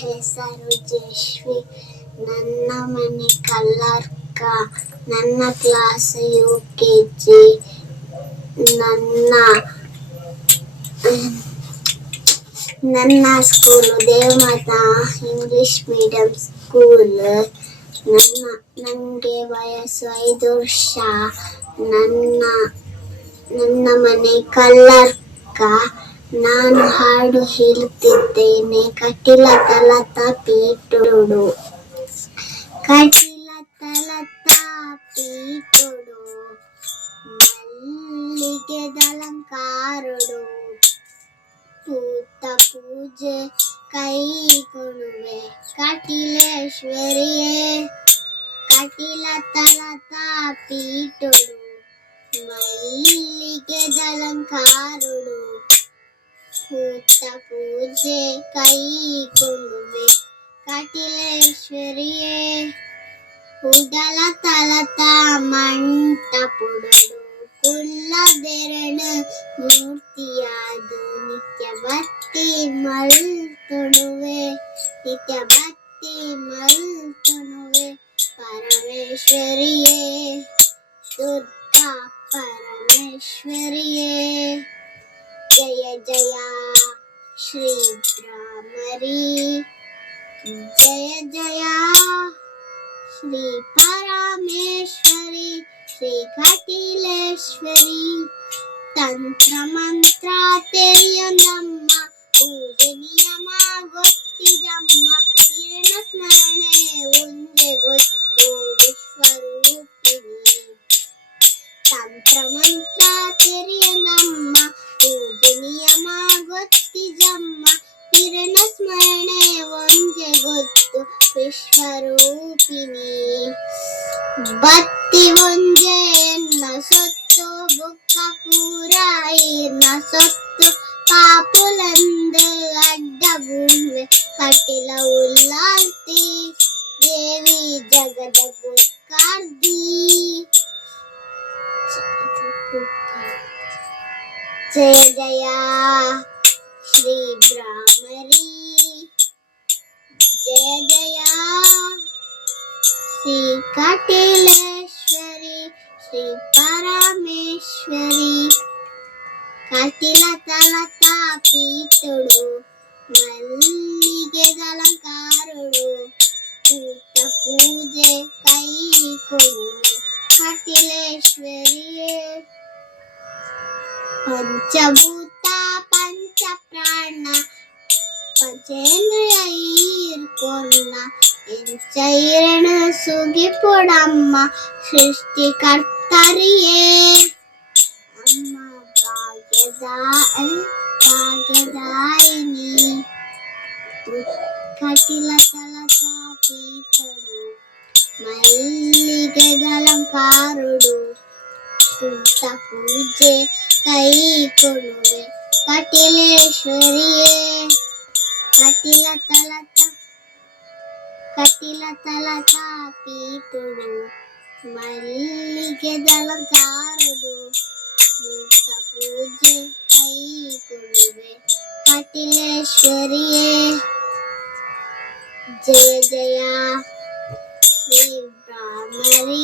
ಹೆಸರು ಜಶ್ವಿ ನನ್ನ ಮನೆ ಕಲ್ಲರ್ಕ. ನನ್ನ ಕ್ಲಾಸ್ ಯು ಕೆ ಜಿ ನನ್ನ ನನ್ನ school Devamata English medium school ನನ್ನ ನನಗೆ ವಯಸ್ಸು ಐದು ವರ್ಷ. ನನ್ನ ನನ್ನ ಮನೆ ಕಲ್ಲರ್ಕ. ನಾನು ಹಾಡು ಹೇಳುತ್ತಿದ್ದೇನೆ ಕಟಿಲ ತಲತ ಪೀಟುಡು ಕಟಿಲ ತಲತ ಪೀಟುಡು ಮಲ್ಲಿಗೆ ಅಲಂಕಾರುಡು ಪೂತ ಪೂಜೆ ಕೈ ಕೊಡುವೆ ಕಟಿಲೇಶ್ವರಿಯೇ ಕಟಿಲ ತಲತ ಪೀಟುಡು ಮಲ್ಲಿಗೆ ಅಲಂಕಾರುಡು ಪೂತ ಪೂಜೆ ಕೈ ಕೊಡುವೆ ಕಟಿಲೇಶ್ವರಿಯೇ ಉಡಲ ತಲತ ಮಂಟಪುಡಡು ಕುಲ್ಲದೆರಡು ಮೂರ್ತಿಯಾದು ನಿತ್ಯ ಭಕ್ತಿ ಮಲ್ತುಣುವೆ ನಿತ್ಯ ಭಕ್ತಿ ಮಲ್ತುಣುವೆ ಪರಮೇಶ್ವರಿಯೇ ದುರ್ಗಾ ಪರಮೇಶ್ವರಿಯೇ జయ జయ శ్రీ భ్రామరి. జయ జయ శ్రీ పరమేశ్వరి శ్రీ కటిలేశ్వరి తంత్ర మంత్ర తెలియనమ్మ పూజని ತಂತ್ರ ಮಂತ್ರ ತೆರೆಯನಮ್ಮ ಪೂಜೆ ನಿಯಮ ಗೊತ್ತಿದಮ್ಮ ಕಿರಣ ಸ್ಮರಣೆ ಒಂದೇ ಗೊತ್ತು ವಿಶ್ವರೂಪಿಣಿ ಬತ್ತಿ ಒಂದೇ ಎನ್ನ ಸೊತ್ತು ಬುಕ್ಕ ಪೂರ ಇರ್ನ ಸೊತ್ತು ಕಾಪುಲಂದು ಅಡ್ಡ ಭೂಮಿ ಕಟಿಲ ಉಲ್ಲಾಲ್ತಿ ದೇವಿ ಜಗದ ಬುಕ್ಕಾರ್ದಿ जय जया श्री ब्राह्मरी जय जया श्री कटिलेश्वरी श्री परमेश्वरी కటిల తలత పీతుడు మల్లిగే గలంకారుడు కటిలేశ్వరి పంచభూత పంచ ప్రాణ పంచేంద్రియ ఈర్కొన్న ఎంచైరణ సుగిపుడమ్మ సృష్టికర్తరియే. అమ్మ భాగ్యదా భాగ్యదాయిని కటిల తలతా పీతడు మల్లిగ గలంకారుడు. ಅಲಂಕಾರುಡು ಪೂತ ಪೂಜೆ ಕೈ ಕೊಡುವೆ ಕಟಿಲೇಶ್ವರಿಯೇ ಕಟಿಲ ತಲತ ಕಟಿಲ ತಲತ ಪೀತುಡು ಮಲ್ಲಿಗೆ ಅಲಂಕಾರುಡು ಪೂತ ಪೂಜೆ ಕೈ ಕೊಡುವೆ ಕಟಿಲೇಶ್ವರಿಯೇ ಜಯ ಜಯ ಶ್ರೀ ಬ್ರಾಹ್ಮರಿ